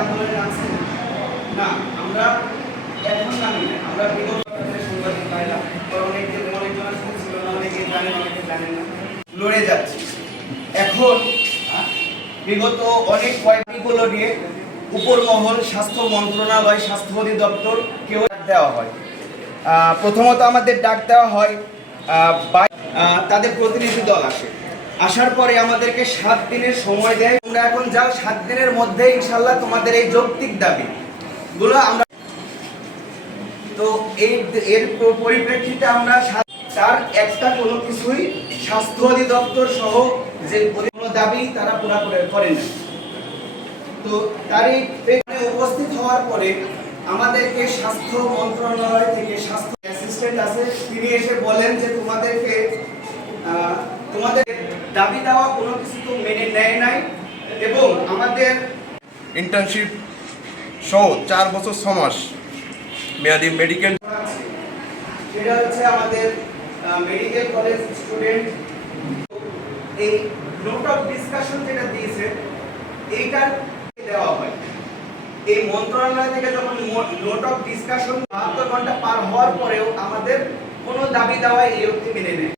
আন্দোলনে নামছি না, আমরা এখন নামি না। আমরা বিগত সরকারের পাইলাম অনেকে অনেকজন আসলে ছিল না, অনেকে জানেন অনেকে জানেন না। লড়ে যাচ্ছি। এখন বিগত অনেক কয়েকগুলো নিয়ে উপরমহল স্বাস্থ্য মন্ত্রণালয়, স্বাস্থ্য অধিদপ্তর কেউ দেওয়া হয়। প্রথমত আমাদের ডাক দেওয়া হয় তাদের প্রতিনিধি দল আসে। আসার পরে আমাদেরকে সাত দিনের সময় দেয়। তোমরা এখন যাও, সাত দিনের মধ্যে ইনশাল্লাহ তোমাদের এই যৌক্তিক দাবি। গুলো আমরা তো এই এর পরিপ্রেক্ষিতে আমরা তার একটা কোনো কিছুই স্বাস্থ্য অধিদপ্তর সহ যে কোনো দাবি তারা পুরা করে না। তো তার এই উপস্থিত হওয়ার পরে আমাদেরকে স্বাস্থ্য মন্ত্রণালয় থেকে স্বাস্থ্য অ্যাসিস্ট্যান্ট আছে, তিনি এসে বলেন যে তোমাদেরকে তোমাদের দাবি দেওয়া কোনো কিছু তো মেনে নেয় নাই এবং আমাদের ইন্টার্নশিপ সহ চার বছর ছ মাস মেয়াদি মেডিকেল সেটা হচ্ছে আমাদের মেডিকেল কলেজ স্টুডেন্ট এই নোট অফ ডিসকাশন যেটা দিয়েছে এইটার দেওয়া হয়। এই মন্ত্রণালয় থেকে যখন নোট অফ ডিসকাশন বাহাত্তর ঘণ্টা পার হওয়ার পরেও আমাদের কোনো দাবি দাওয়া এই অবধি মেনে নেয়।